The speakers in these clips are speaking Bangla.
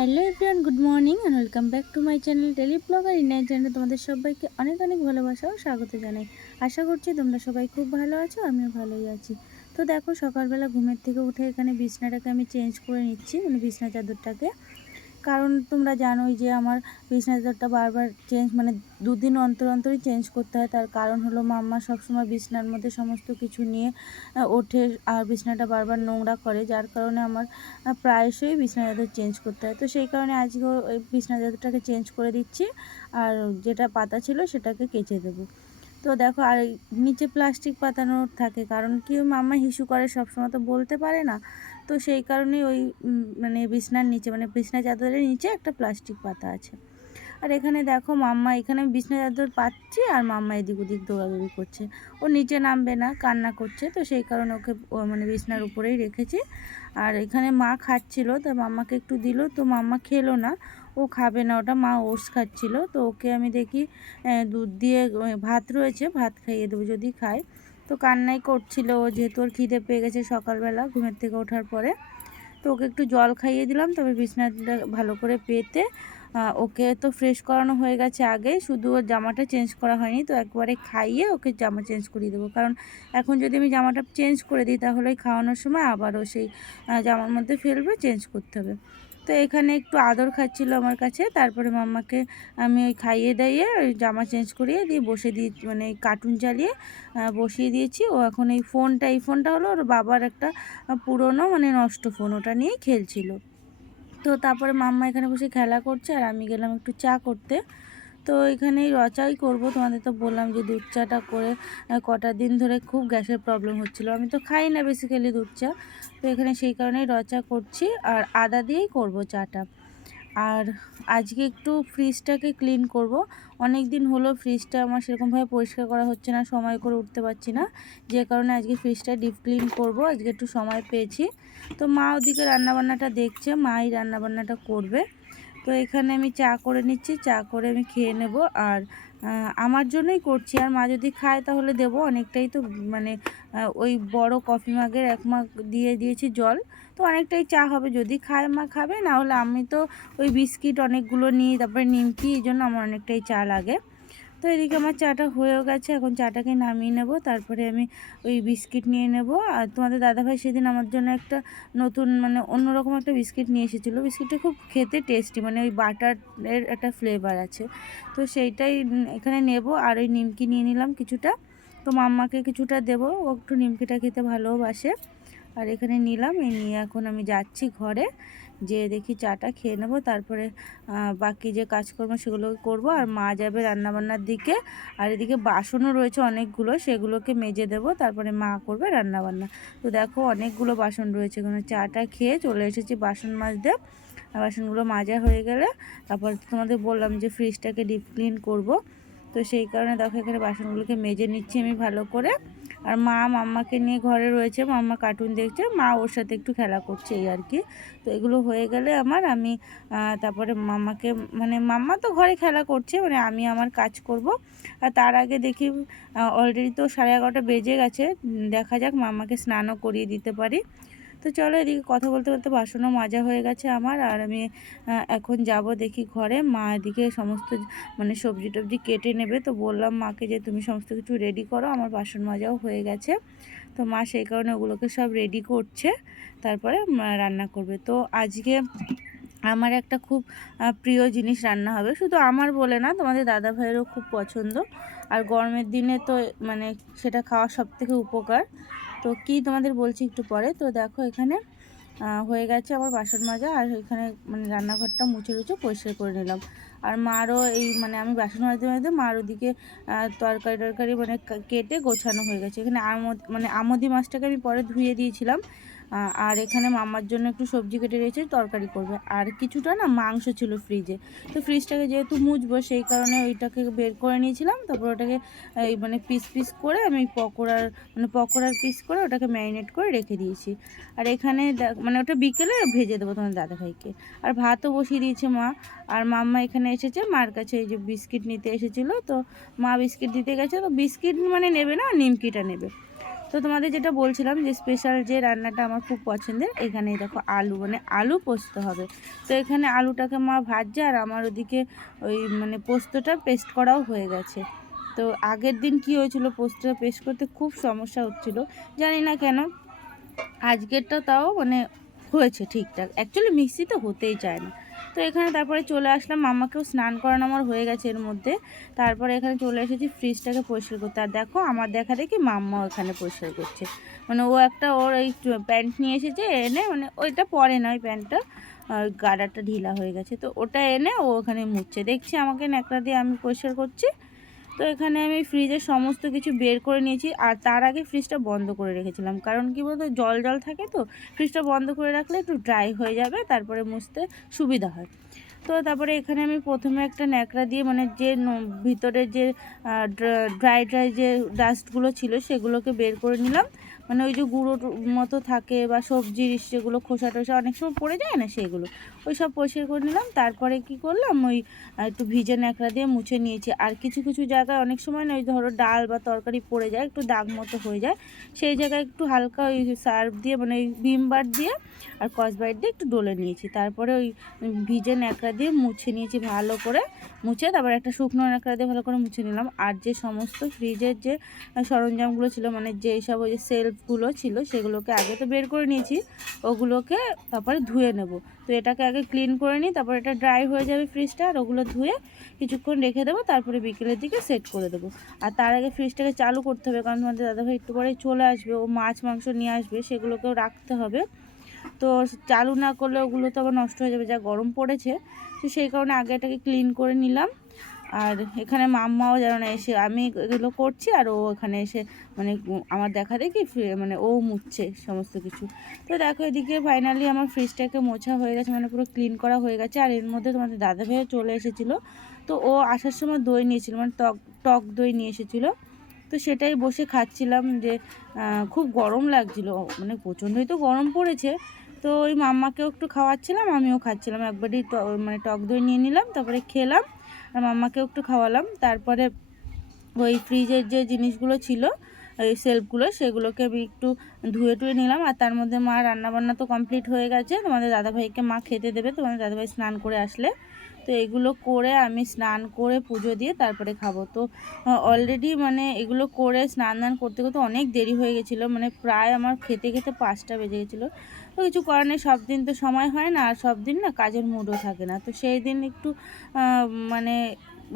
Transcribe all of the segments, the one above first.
Hello everyone, good morning and welcome back to my channel daily blogger Indian চ্যানেলে তোমাদের সবাইকে অনেক অনেক ভালোবাসা ও স্বাগত জানাই। আশা করছি তোমরা সবাই খুব ভালো আছো, আমিও ভালোই আছি। তো দেখো, সকালবেলা ঘুমের থেকে উঠে এখানে বিছনাটাকে আমি চেঞ্জ করে নিচ্ছি, মানে বিছনা চাদরটাকে। কারণ তোমরা জানোই যে আমার বিছনা চাদরটা বারবার দুদিন অন্তর অন্তরই চেঞ্জ করতে হয়। তার কারণ হলো মাম্মা সবসময় বিছনার মধ্যে সমস্ত কিছু নিয়ে ওঠে আর বিছনাটা বারবার নোংরা করে, যার কারণে আমার প্রায়শই বিছনা চাদর চেঞ্জ করতে হয়। তো সেই কারণে আজকেও ওই বিছনা চাদরটাকে চেঞ্জ করে দিচ্ছি, আর যেটা পাতা ছিল সেটাকে কেচে দেবো। তো দেখো, আর নিচে প্লাস্টিক পাতানো থাকে, কারণ কি মাম্মা হিসু করে সবসময়, তো বলতে পারে না। তো সেই কারণেই ওই বিছনার নিচে, মানে বিছনা চাদরের নিচে একটা প্লাস্টিক পাতা আছে। আর এখানে দেখো, মাম্মা এখানে বিছনা চাদর পাচ্ছি আর মাম্মা এদিক ওদিক দৌড়াদৌড়ি করছে। ও নিচে নামবে না, কান্না করছে, তো সেই কারণে ওকে বিছনার উপরেই রেখেছি। আর এখানে মা খাচ্ছিল, তো মাম্মাকে একটু দিল, তো মাম্মা খেলো না, ও খাবে না ওটা, মা ওটস খাচ্ছিল। তো ওকে আমি দেখি দুধ দিয়ে ভাত রয়েছে, ভাত খাইয়ে দেবো যদি খায়। তো কান্নাই করছিল ও, যেহেতু ওর খিদে পেয়ে গেছে সকালবেলা ঘুমের থেকে ওঠার পরে। তো ওকে একটু জল খাইয়ে দিলাম, তবে বিছনাটা ভালো করে পেতে ওকে তো ফ্রেশ করানো হয়ে গেছে আগে, শুধু ওর জামাটা চেঞ্জ করা হয়নি। তো একবারে খাইয়ে ওকে জামা চেঞ্জ করিয়ে দেবো, কারণ এখন যদি আমি জামাটা চেঞ্জ করে দিই তাহলে খাওয়ানোর সময় আবারও সেই জামার মধ্যে ফেলবে, চেঞ্জ করতে হবে। তো এখানে একটু আদর খাচ্ছিল আমার কাছে, তারপরে মাম্মাকে আমি ওই খাইয়ে দাইয়ে ওই জামা চেঞ্জ করিয়ে দিয়ে বসে দিয়ে, মানে কার্টুন চালিয়ে বসিয়ে দিয়েছি। ও এখন এই ফোনটা হলো ওর বাবার একটা পুরনো, নষ্ট ফোন, ওটা নিয়েই খেলছিল। তো তারপরে মাম্মা এখানে বসে খেলা করছে আর আমি গেলাম একটু চা করতে। তো এখানেই রচাই করব, তোমাদের তো বললাম যে দুধ চাটা করে কটা দিন ধরে খুব গ্যাসের প্রবলেম হচ্ছিলো, আমি তো খাই না বেসিক্যালি দুধ চা। তো এখানে সেই কারণেই রচা করছি আর আদা দিয়েই করব চাটা। আর আজকে একটু ফ্রিজটাকে ক্লিন করব। অনেক দিন হলো ফ্রিজটা আমার সেরকমভাবে পরিষ্কার করা হচ্ছে না, সময় করে উঠতে পারছি না, যে কারণে আজকে ফ্রিজটা ডিপ ক্লিন করব। আজকে একটু সময় পেয়েছি। তো মা ওদিকে রান্নাবান্নাটা দেখছে, মাই রান্নাবান্নাটা করবে। তো এখানে আমি চা করে নিচ্ছি, চা করে আমি খেয়ে নেব। আর আমার জন্যই করছি, আর মা যদি খায় তাহলে দেব। অনেকটাই তো, মানে ওই বড় কফি মাগের 1 মাগ দিয়ে দিয়েছি জল, তো অনেকটাই চা হবে। যদি খায় মা খাবে, না হলে আমি তো ওই বিস্কিট অনেকগুলো নিই, তারপরে নিমকি, এই জন্য আমার অনেকটাই চা লাগে। তো এদিকে আমার চাটা হয়েও গেছে, এখন চাটাকে নামিয়ে নেব, তারপরে আমি ওই বিস্কিট নিয়ে নেব। আর তোমাদের দাদাভাই সেদিন আমার জন্য একটা নতুন, অন্যরকম একটা বিস্কিট নিয়ে এসেছিলো। বিস্কিটটা খুব খেতে টেস্টি, ওই বাটারের একটা ফ্লেভার আছে। তো সেইটাই এখানে নেব। আর ওই নিমকি নিয়ে নিলাম কিছুটা, তো মাম্মাকে কিছুটা দেবো, ও একটু নিমকিটা খেতে ভালোবাসে। আর এখানে নিলাম, এই নিয়ে এখন আমি যাচ্ছি ঘরে, যে দেখি চাটা খেয়ে নেবো, তারপরে বাকি যে কাজকর্ম সেগুলো করব। আর মা যাবে রান্নাবান্নার দিকে, আর এদিকে বাসনও রয়েছে অনেকগুলো, সেগুলোকে মেজে দেবো, তারপরে মা করবে রান্নাবান্না। তো দেখো, অনেকগুলো বাসন রয়েছে, এখানে চাটা খেয়ে চলে এসেছি বাসন মাজতে। আর বাসনগুলো মাজা হয়ে গেলে তারপর তোমাদের বললাম যে ফ্রিজটাকে ডিপ ক্লিন করব। তো সেই কারণে দেখো, এখানে বাসনগুলোকে মেজে নিচ্ছি আমি ভালো করে। আর মা মাম্মাকে নিয়ে ঘরে রয়েছে, মাম্মা কার্টুন দেখছে, মা ওর সাথে একটু খেলা করছে, এই আর কি। তো এগুলো হয়ে গেলে আমি তারপরে মাম্মাকে, মাম্মা তো ঘরে খেলা করছে, আমি আমার কাজ করব। আর তার আগে দেখি অলরেডি তো 11:30 বেজে গেছে, দেখা যাক মাম্মাকে স্নানও করিয়ে দিতে পারি। তো চলো, এদিকে কথা বলতে বলতে বাসনও মাজা হয়ে গেছে আমার। আর আমি এখন যাব দেখি ঘরে, মা এদিকে সমস্ত সবজি টবজি কেটে নেবে। তো বললাম মাকে যে তুমি সমস্ত কিছু রেডি করো, আমার বাসন মাজাও হয়ে গেছে। তো মা সেই কারণে ওগুলোকে সব রেডি করছে, তারপরে রান্না করবে। তো আজকে আমার একটা খুব প্রিয় জিনিস রান্না হবে, শুধু আমার বলে না, তোমাদের দাদা ভাইয়েরও খুব পছন্দ। আর গরমের দিনে তো সেটা খাওয়া সবথেকে উপকার। তো কি তোমাদের বলছি একটু পরে। তো দেখো, এখানে হয়ে গেছে আমার বাসন মাজা, আর এখানে রান্নাঘরটা মুছে টুছে পরিষ্কার করে নিলাম। আর মারও আমি বাসন মাজতে মাজতে মার ওদিকে তরকারি টরকারি কেটে গোছানো হয়ে গেছে। এখানে আমোদি মাছটাকে আমি পরে ধুয়ে দিয়েছিলাম। আর এখানে মামার জন্য একটু সবজি কেটে রেখেছি, তরকারি করবে। আর কিছুটা মাংস ছিল ফ্রিজে, তো ফ্রিজটাকে যেহেতু মুছবো সেই কারণে ওইটাকে বের করে নিয়েছিলাম। তারপর ওটাকে এই পিস পিস করে আমি পকোড়ার পিস করে ওটাকে ম্যারিনেট করে রেখে দিয়েছি। আর এখানে ওটা বিকেলে ভেজে দেবো তোমার দাদাভাইকে। আর ভাতও বসিয়ে দিয়েছে মা। আর মাম্মা এখানে এসেছে, মার কাছে এই যে বিস্কিট নিতে এসেছিলো, তো মা বিস্কিট দিতে গেছে। তো বিস্কিট নেবে না, নিমকিটা নেবে। তো তোমাদের যেটা বলছিলাম যে স্পেশাল যে রান্নাটা আমার খুব পছন্দের, এখানে দেখো আলু মানে আলু পোস্ত হবে। তো এখানে আলুটাকে মা ভাজছে আর আমার ওদিকে ওই মানে পোস্তটা পেস্ট করাও হয়ে গেছে। তো আগের দিন কি হয়েছিল, পোস্তটা পেস্ট করতে খুব সমস্যা হচ্ছিল, জানি না কেন। আজকেরটা তাও মানে হয়েছে ঠিকঠাক, অ্যাকচুয়ালি মিক্সি তো হতেই চায় না। তো এখানে তারপরে চলে আসলাম, মাম্মাকেও স্নান করানো আমার হয়ে গেছে এর মধ্যে। তারপরে এখানে চলে এসেছি ফ্রিজটাকে পরিষ্কার করতে। আর দেখো আমার দেখা দেখি মাম্মাও এখানে পরিষ্কার করছে। মানে ও একটা ওর এই প্যান্ট নিয়ে এসেছে এনে, মানে ওইটা পরে না, ওই প্যান্টটা গাডারটা ঢিলা হয়ে গেছে, তো ওটা এনে ও ওখানে মুছছে। দেখছি আমাকে ন্যাকড়া দিয়ে আমি পরিষ্কার করছি। তো এখানে আমি ফ্রিজের সমস্ত কিছু বের করে নিয়েছি। আর তার আগে ফ্রিজটা বন্ধ করে রেখেছিলাম, কারণ কি বলতো জল জল থাকে, তো ফ্রিজটা বন্ধ করে রাখলে একটু ড্রাই হয়ে যাবে, তারপরে মুছতে সুবিধা হয়। তো তারপরে এখানে আমি প্রথমে একটা ন্যাকড়া দিয়ে মানে যে ভিতরে যে ড্রাই ড্রাই যে ডাস্টগুলো ছিল সেগুলোকে বের করে নিলাম। মানে ওই যে গুঁড়ো মতো থাকে বা সবজির যেগুলো খোসা টোসা অনেক সময় পড়ে যায় না, সেগুলো ওই সব পরিষ্কার করে নিলাম। তারপরে কি করলাম, ওই একটু ভিজে ন্যাকড়া দিয়ে মুছে নিয়েছি। আর কিছু কিছু জায়গায় অনেক সময় না ওই ধরো ডাল বা তরকারি পড়ে যায়, একটু দাগ মতো হয়ে যায়, সেই জায়গায় একটু হালকা ওই সার্ফ দিয়ে মানে ওই ভিম বার দিয়ে আর স্কচব্রাইট দিয়ে একটু ডলে নিয়েছি। তারপরে ওই ভিজে ন্যাকড়া দিয়ে মুছে নিয়েছি ভালো করে। মুছে তারপরে একটা শুকনো ন্যাকড়া দিয়ে ভালো করে মুছে নিলাম। আর যে সমস্ত ফ্রিজের যে সরঞ্জামগুলো ছিল, মানে যেই সব ওই যে সেলফগুলো ছিল, সেগুলোকে আগে তো বের করে নিয়েছি, ওগুলোকে তারপরে ধুয়ে নেব। তো এটাকে আগে ক্লিন করে নিই, তারপর এটা ড্রাই হয়ে যাবে ফ্রিজটা, আর ওগুলো ধুয়ে কিছুক্ষণ রেখে দেবো, তারপরে বিকেলের দিকে সেট করে দেবো। আর তার আগে ফ্রিজটাকে চালু করতে হবে, কারণ তোমাদের দাদাভাই একটু পরেই চলে আসবে, ও মাছ মাংস নিয়ে আসবে, সেগুলোকেও রাখতে হবে। তো চালু না করলে ওগুলো তো আবার নষ্ট হয়ে যাবে, যা গরম পড়েছে। তো সেই কারণে আগে এটাকে ক্লিন করে নিলাম। আর এখানে মাম্মাও যেন না এসে, আমি এগুলো করছি আর ও এখানে এসে মানে আমার দেখা দেখি মানে ও মুছছে সমস্ত কিছু। তো দেখো এদিকে ফাইনালি আমার ফ্রিজটাকে মোছা হয়ে গেছে, মানে পুরো ক্লিন করা হয়ে গেছে। আর এর মধ্যে তোমাদের দাদাভাইও চলে এসেছিলো। তো ও আসার সময় দই নিয়েছিল, মানে টক দই নিয়ে এসেছিলো। তো সেটাই বসে খাচ্ছিলাম, যে খুব গরম লাগছিল, মানে প্রচণ্ডই তো গরম পড়েছে। তো ওই মাম্মাকেও একটু খাওয়াচ্ছিলাম, আমিও খাচ্ছিলাম। একবারই মানে টক দই নিয়ে নিলাম, তারপরে খেলাম আর মাম্মাকেও একটু খাওয়ালাম। তারপরে ওই ফ্রিজের যে জিনিসগুলো ছিল, ওই সেলফগুলো, সেগুলোকে আমি একটু ধুয়ে টুয়ে নিলাম। আর তার মধ্যে মা রান্নাবান্না তো কমপ্লিট হয়ে গেছে, তোমাদের দাদাভাইকে মা খেতে দেবে, তোমাদের দাদাভাই স্নান করে আসলে। তো এগুলো করে আমি স্নান করে পুজো দিয়ে তারপরে খাবো। তো অলরেডি মানে এগুলো করে স্নান দান করতে করতে অনেক দেরি হয়ে গেছিলো, মানে প্রায় আমার খেতে খেতে 5টা বেজে গেছিলো। তো কিছু করার নেই, সব দিন তো সময় হয় না, আর সব দিন না কাজের মুডও থাকে না। তো সেই দিন একটু মানে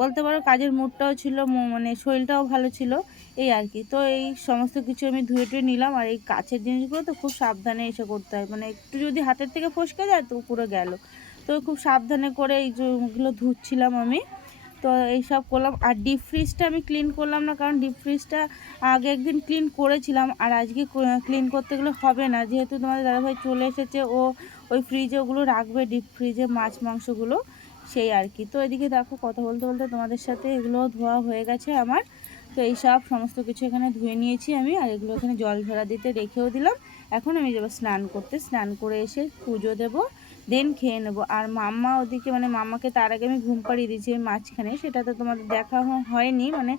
বলতে পারো কাজের মুডটাও ছিল, মানে শরীরটাও ভালো ছিল, এই আর কি। তো এই সমস্ত কিছু আমি ধুয়ে টুয়ে নিলাম। আর এই কাছের জিনিসগুলো তো খুব সাবধানে এসে করতে হয়, মানে একটু যদি হাতের থেকে ফসকে যায় তো পুরো গেল। তো খুব সাবধানে করে এইগুলো ধুচ্ছিলাম আমি। তো এইসব করলাম। আর ডিপ ফ্রিজটা আমি ক্লিন করলাম না, কারণ ডিপ ফ্রিজটা আগে একদিন ক্লিন করেছিলাম, আর আজকে ক্লিন করতে গেলে হবে না, যেহেতু তোমাদের দাদাভাই চলে এসেছে, ও ওই ফ্রিজে ওগুলো রাখবে, ডিপ ফ্রিজে মাছ মাংসগুলো, সেই আর কি। তো এদিকে দেখো কথা বলতে বলতে তোমাদের সাথে এগুলো ধোয়া হয়ে গেছে আমার। তো এই সব সমস্ত কিছু এখানে ধুয়ে নিয়েছি আমি, আর এগুলো এখানে জল ঝরা দিতে রেখেও দিলাম। এখন আমি যাবো স্নান করতে, স্নান করে এসে পুজো দেবো, দেন খেয়ে নেবো। আর মাম্মা ওদিকে, মানে মাম্মাকে তার আগে আমি ঘুম পাড়িয়ে দিয়েছি মাঝখানে, সেটা তো তোমাদের দেখা হয়নি, মানে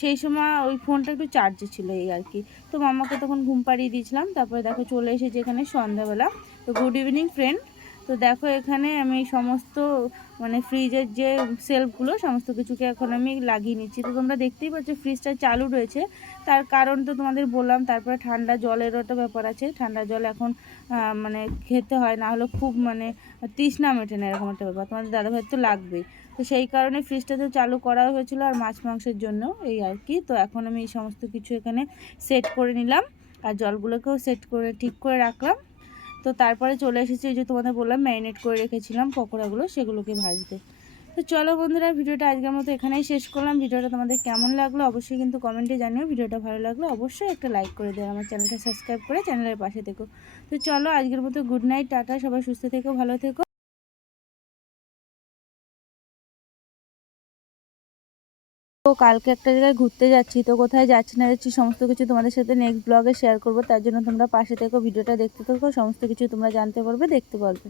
সেই সময় ওই ফোনটা একটু চার্জে ছিল, এই আর কি। তো মাম্মাকে তখন ঘুম পাড়িয়ে দিয়েছিলাম। তারপরে দেখো চলে এসেছি এখানে সন্ধ্যাবেলা। তো গুড ইভিনিং ফ্রেন্ড। তো দেখো এখানে আমি সমস্ত মানে ফ্রিজের যে সেলফগুলো সমস্ত কিছুকে এখন আমি লাগিয়ে নিচ্ছি। তো তোমরা দেখতেই পাচ্ছ ফ্রিজটা চালু রয়েছে, তার কারণ তো তোমাদের বললাম। তারপরে ঠান্ডা জলেরও একটা ব্যাপার আছে, ঠান্ডা জল এখন মানে খেতে হয়, না হলে খুব মানে তৃষ্ণা মেটে না, এরকম একটা ব্যাপার। তোমাদের দাদাভাই তো লাগবেই। তো সেই কারণে ফ্রিজটা তো চালু করা হয়েছিল, আর মাছ মাংসের জন্য, এই আর কি। তো এখন আমি এই সমস্ত কিছু এখানে সেট করে নিলাম, আর জলগুলোকেও সেট করে ঠিক করে রাখলাম। তো তারপরে চলে এসেছি, এই যে তোমাদের বললাম ম্যারিনেট করে রেখেছিলাম পকোড়াগুলো, সেগুলোকে ভাজতে। তো চলো বন্ধুরা, ভিডিওটা আজকের মতো এখানেই শেষ করলাম। ভিডিওটা তোমাদের কেমন লাগলো অবশ্যই কিন্তু কমেন্টে জানিও। ভিডিওটা ভালো লাগলো অবশ্যই একটা লাইক করে দেয়, আমার চ্যানেলটা সাবস্ক্রাইব করে চ্যানেলের পাশে থেকো। তো চলো আজকের মতো গুড নাইট, টাটা, সবাই সুস্থ থেকো, ভালো থেকো। তো কালকে একটা জায়গায় ঘুরতে যাচ্ছি, তো কোথায় যাচ্ছি না যাচ্ছি সমস্ত কিছু তোমাদের সাথে নেক্সট ব্লগে শেয়ার করবো। তার জন্য তোমরা পাশে থেকো, ভিডিওটা দেখতে থাকো, সমস্ত কিছু তোমরা জানতে পারবে, দেখতে পারবে।